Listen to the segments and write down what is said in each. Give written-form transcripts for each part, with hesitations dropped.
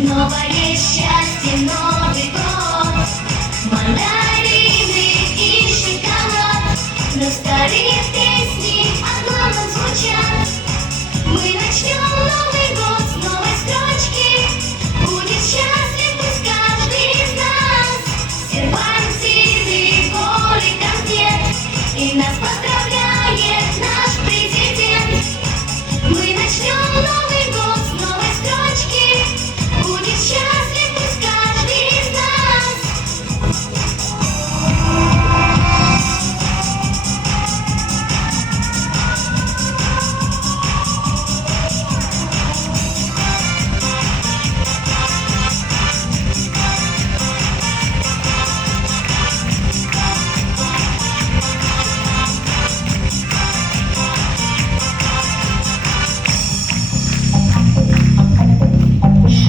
Новое счастье, Новый год, мандарины и шоколад. Но старые песни о главном звучат. Мы начнем Новый год с новой строчки. Будет счастлив пусть каждый из нас. Сервантины, горы, конфет, и нас поздравляет наш президент. Мы начнем Новый год с новой строчки. Будет счастлив пусть каждый из нас.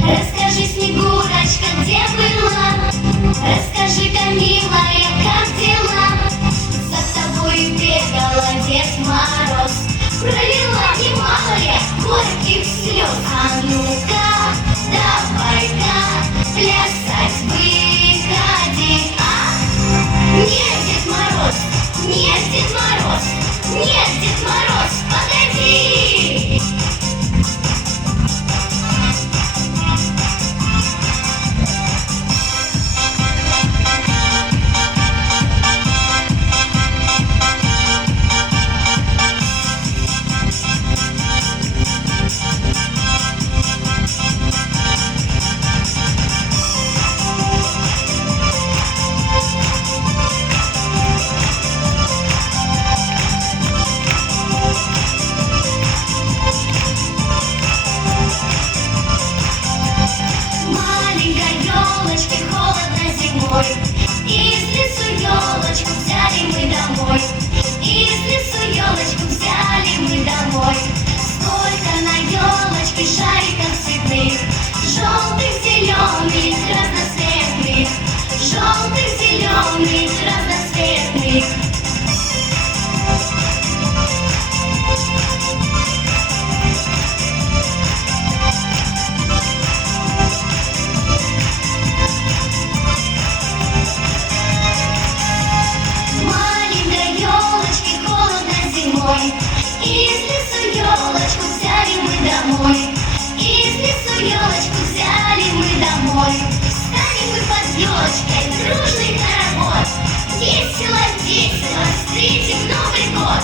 Расскажи, Снегурочка, где была? Расскажи-ка, милая, как дела? За тобой бегала Дед Мороз, пролила немалое горьких слез. А ну-ка, давай-ка, плясать выходи, а? Нет, Дед Мороз, нет, Дед Мороз, нет, Дед Мороз, погоди! Из лесу елочку взяли мы домой. Из лесу елочку взяли мы домой. Сколько на елочке шариков цветных, желтых, зеленых, разноцветных, желтых, зеленых, разноцветных. Из лесу елочку взяли мы домой. Из лесу елочку взяли мы домой. Станем мы под елочкой, дружный хоровод. Весело, весело встретим Новый год.